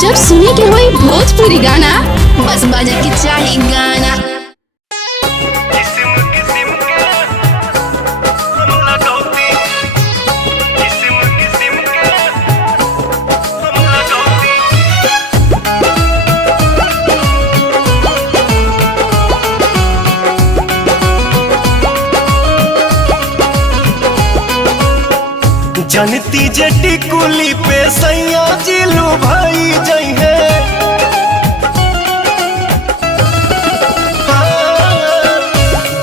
जब सुने के होई भोजपुरी गाना बस बजे के चाही गाना। जनती जटी कुली पे सैया जिलू भाई जई है।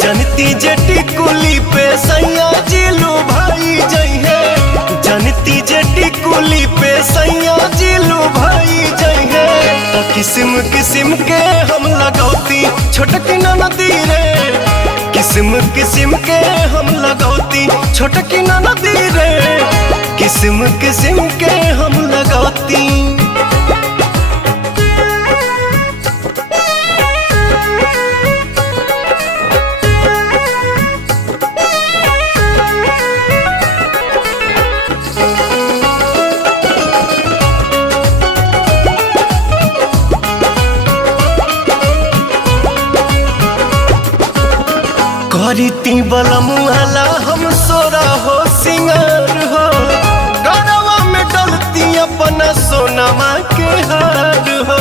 जनती जटी कुली पे सैया जिलू भाई जई है। जनती जटी कुली पे सैया जिलू भाई जई है। तो किस्म किस्म के हम लगौती छोटकी नदी रे। किस्म किस्म के हम लगौती छोटकी नदी रे। किस्म किस्म के हम लगौती। करीती बलमुआला हम सोरा हो सिंगार हो। गरवा में डलती अपना सोनमा के हार हो।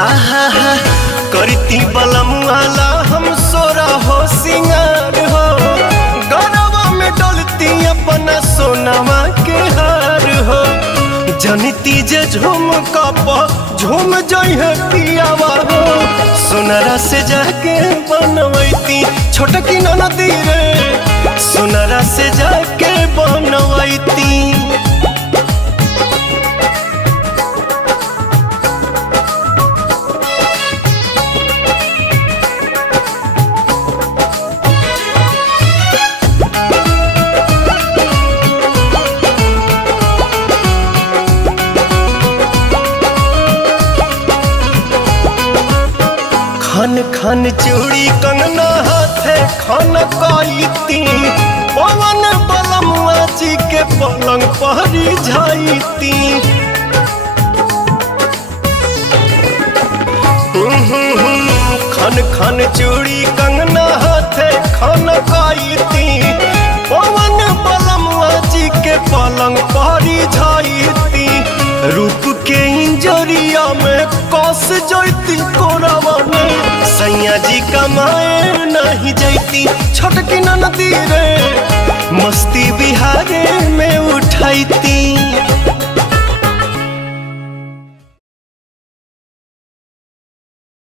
आहा हा करीती बलमुआला हम सोरा हो सिंगार हो। गरवा में डलती अपना सोनमा के हार हो। जनती जे झूम कप झूम जई है पियावा हो। सोनरा से जाके बनवैती छोटकी नदी रे। सोनरा से जाके बनवैती। खन खन चूड़ी कंगना हाथे खन कईती। पवन बलमुआ जी के पलंग पहरी जाईती। खन खन चूड़ी कंगना हाथे खन कईती। पवन बलमुआ जी के पलंग पहरी जाईती। रूप के इंजरिया में कस जैती कोरावा में। सैया जी कमाए नहीं जैती छोटकी नदी रे। मस्ती बिहारे में